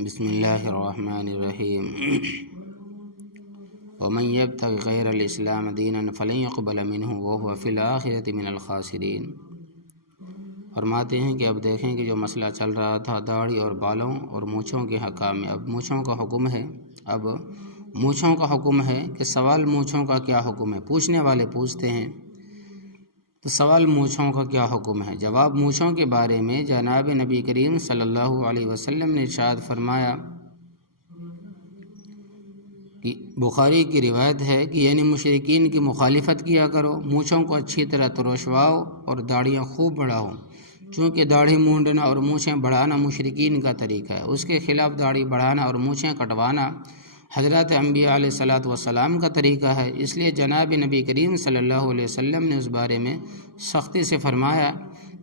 بسم اللہ الرحمن الرحیم ومن یبتغ غیر الاسلام دینا فلن يقبل منہ وهو فی الآخرۃ من الخاسرین۔ فرماتے ہیں کہ اب دیکھیں کہ جو مسئلہ چل رہا تھا داڑھی اور بالوں اور مونچھوں کے حکام میں، اب مونچھوں کا حکم ہے کہ سوال مونچھوں کا کیا حکم ہے۔ پوچھنے والے پوچھتے ہیں تو سوال مونچھوں کا کیا حکم ہے۔ جواب مونچھوں کے بارے میں جناب نبی کریم صلی اللہ علیہ وسلم نے ارشاد فرمایا کہ بخاری کی روایت ہے کہ یعنی مشرکین کی مخالفت کیا کرو، مونچھوں کو اچھی طرح ترشواؤ اور داڑیاں خوب بڑھاؤ، چونکہ داڑھی مونڈنا اور مونچھیں بڑھانا مشرکین کا طریقہ ہے۔ اس کے خلاف داڑھی بڑھانا اور مونچھیں کٹوانا حضرات انبیاء علیہ الصلاۃ والسلام کا طریقہ ہے۔ اس لیے جناب نبی کریم صلی اللہ علیہ وسلم نے اس بارے میں سختی سے فرمایا،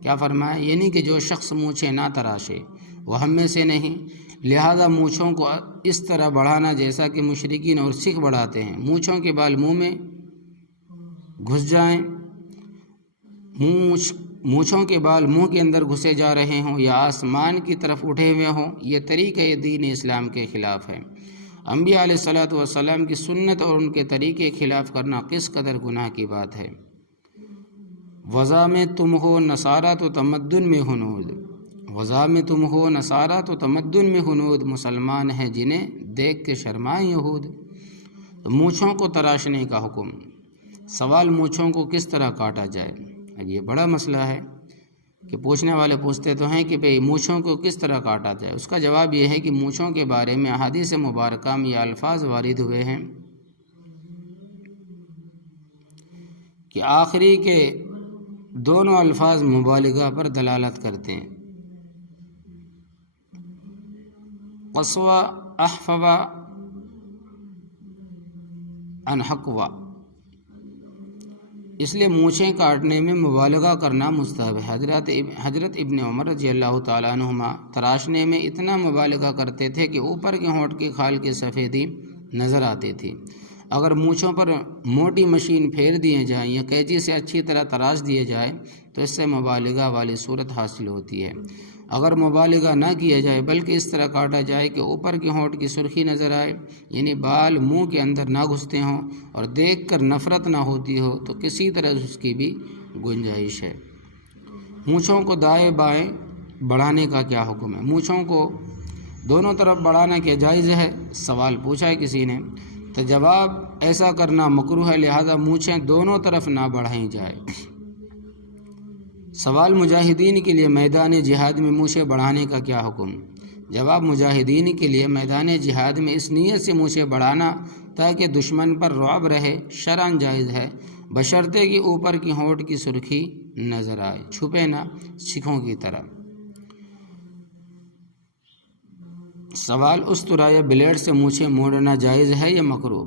کیا فرمایا؟ یعنی کہ جو شخص مونچھیں نہ تراشے وہ ہم میں سے نہیں۔ لہذا مونچھوں کو اس طرح بڑھانا جیسا کہ مشرکین اور سکھ بڑھاتے ہیں، مونچھوں کے بال منہ میں گھس جائیں، مونچھوں کے بال منہ کے اندر گھسے جا رہے ہوں یا آسمان کی طرف اٹھے ہوئے ہوں، یہ طریقہ دین اسلام کے خلاف ہے۔ انبیاء علیہ الصلاۃ والسلام کی سنت اور ان کے طریقے کے خلاف کرنا کس قدر گناہ کی بات ہے۔ وضع میں تم ہو نصارہ تو تمدن میں ہنود، وضع میں تم ہو نصارہ تو تمدن میں ہنود، مسلمان ہیں جنہیں دیکھ کے شرمائیں یہود۔ تو مونچھوں کو تراشنے کا حکم، سوال مونچھوں کو کس طرح کاٹا جائے۔ اب یہ بڑا مسئلہ ہے کہ پوچھنے والے پوچھتے تو ہیں کہ بھئی مونچھوں کو کس طرح کاٹا جائے۔ اس کا جواب یہ ہے کہ مونچھوں کے بارے میں احادیث مبارکہ میں یہ الفاظ وارد ہوئے ہیں کہ آخری کے دونوں الفاظ مبالغہ پر دلالت کرتے ہیں، قصوہ احفوہ انحقوہ، اس لیے مونچھیں کاٹنے میں مبالغہ کرنا مستحب ہے۔ حضرت ابن عمر رضی اللہ تعالیٰ عنہما تراشنے میں اتنا مبالغہ کرتے تھے کہ اوپر کے ہونٹ کی کھال کی سفیدی نظر آتی تھی۔ اگر مونچھوں پر موٹی مشین پھیر دیے جائیں یا قینچی سے اچھی طرح تراش دیے جائے تو اس سے مبالغہ والی صورت حاصل ہوتی ہے۔ اگر مبالغہ نہ کیا جائے بلکہ اس طرح کاٹا جائے کہ اوپر کے ہونٹ کی سرخی نظر آئے، یعنی بال منہ کے اندر نہ گھستے ہوں اور دیکھ کر نفرت نہ ہوتی ہو، تو کسی طرح اس کی بھی گنجائش ہے۔ مونچھوں کو دائیں بائیں بڑھانے کا کیا حکم ہے۔ مونچھوں کو دونوں طرف بڑھانا کیا جائز ہے؟ سوال پوچھا ہے کسی نے، تو جواب ایسا کرنا مکروہ ہے، لہذا مونچھیں دونوں طرف نہ بڑھائیں جائے۔ سوال مجاہدین کے لیے میدان جہاد میں مونچھیں بڑھانے کا کیا حکم؟ جواب مجاہدین کے لیے میدان جہاد میں اس نیت سے مونچھیں بڑھانا تاکہ دشمن پر رعب رہے شرعاً جائز ہے، بشرطے کہ اوپر کی ہونٹ کی سرخی نظر آئے، چھپے نہ سکھوں کی طرح۔ سوال استرا یا بلیڈ سے مونچھیں مونڈنا جائز ہے یا مکروہ؟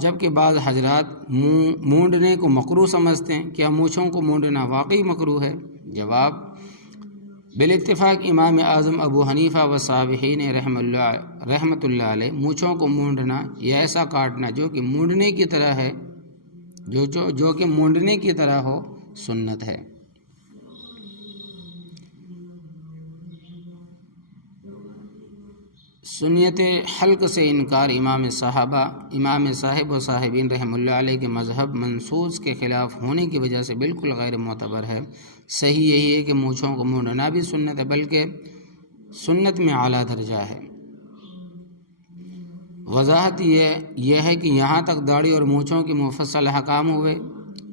جبکہ بعض حضرات مونڈنے کو مکروہ سمجھتے ہیں، کیا مونچھوں کو مونڈنا واقعی مکروہ ہے؟ جواب بالاتفاق امام اعظم ابو حنیفہ و صابحین رحمۃ اللہ علیہ مونچھوں کو مونڈنا یا ایسا کاٹنا جو کہ مونڈنے کی طرح ہے، جو کہ مونڈنے کی طرح ہو، سنت ہے۔ سنیت حلق سے انکار امام صاحب و صاحبین رحم اللہ علیہ کے مذہب منصوص کے خلاف ہونے کی وجہ سے بالکل غیر معتبر ہے۔ صحیح یہی ہے کہ مونچھوں کو مونڈنا بھی سنت ہے، بلکہ سنت میں اعلیٰ درجہ ہے۔ وضاحت یہ ہے کہ یہاں تک داڑھی اور مونچھوں کے مفصل احکام ہوئے۔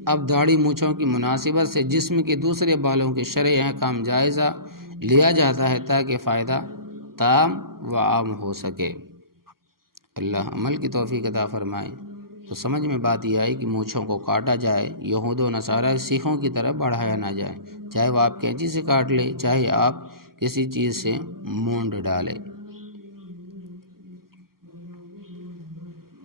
اب داڑھی مونچھوں کی مناسبت سے جسم کے دوسرے بالوں کے شرعی احکام جائزہ لیا جاتا ہے تاکہ فائدہ تام و عام ہو سکے۔ اللہ عمل کی توفیق عطا فرمائے۔ تو سمجھ میں بات یہ آئی کہ مونچھوں کو کاٹا جائے، یہود و نصارہ سکھوں کی طرف بڑھایا نہ جائے، چاہے وہ آپ کینچی سے کاٹ لے، چاہے آپ کسی چیز سے مونڈ ڈالے۔